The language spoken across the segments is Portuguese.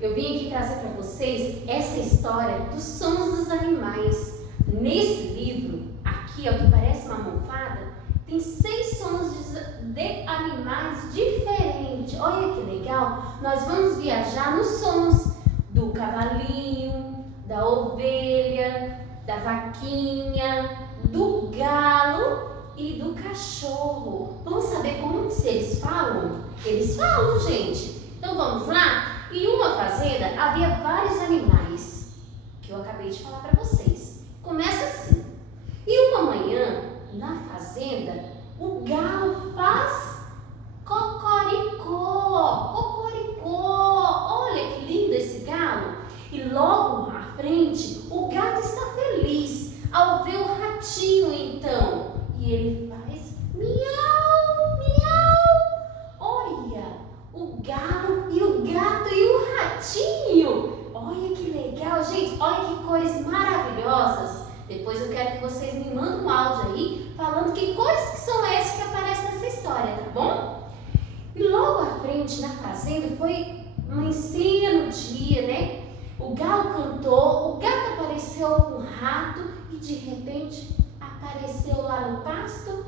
Eu vim aqui trazer para vocês essa história dos sons dos animais. Nesse livro, aqui, ó, que parece uma almofada, tem 6 sons de animais diferentes. Olha que legal! Nós vamos viajar nos sons do cavalinho, da ovelha, da vaquinha, do galo e do cachorro. Vamos saber como que eles falam? Eles falam, gente. Então vamos lá? Em uma fazenda havia vários animais, que eu acabei de falar para vocês. Começa assim. E uma manhã, na fazenda, o galo faz cocoricó, cocoricó. Olha que lindo esse galo. E logo à frente, o gato está feliz ao ver o ratinho então. E ele faz miau, miau. Olha, o galo e o gato e o ratinho. Olha que legal, gente. Olha que cores maravilhosas. Depois eu quero que vocês me mandem um áudio aí falando que cores que são essas que aparecem nessa história, tá bom? E logo à frente na fazenda foi amanhecendo o dia, né? O galo cantou, o gato apareceu com o rato e de repente apareceu lá no pasto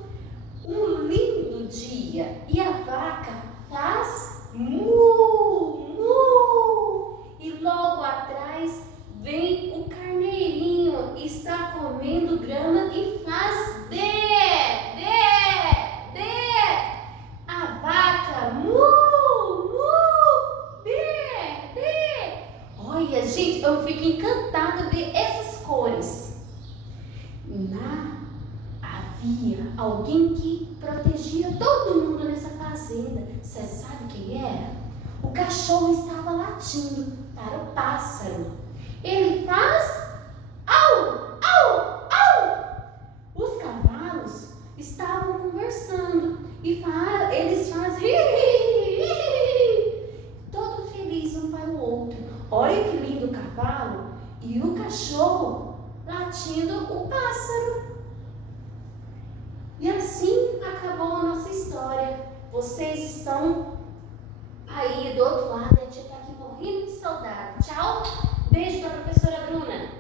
um lindo dia. E a vaca faz mu, mu. E logo atrás vem o carneirinho, está comendo grama e faz dê, dê, dê. A vaca mu, mu, dê, dê. Olha, gente, eu fico encantada de ver essas cores. Havia alguém que protegia todo mundo nessa fazenda. Você sabe quem era? O cachorro estava latindo para o pássaro. Ele faz au, au, au. Os cavalos estavam conversando e eles fazem hi, hi, hi. Todo feliz um para o outro. Olha que lindo o cavalo e o cachorro latindo o pássaro. E assim acabou a nossa história. Vocês estão aí do outro lado, a gente está aqui morrendo de saudade. Tchau, beijo da professora Bruna.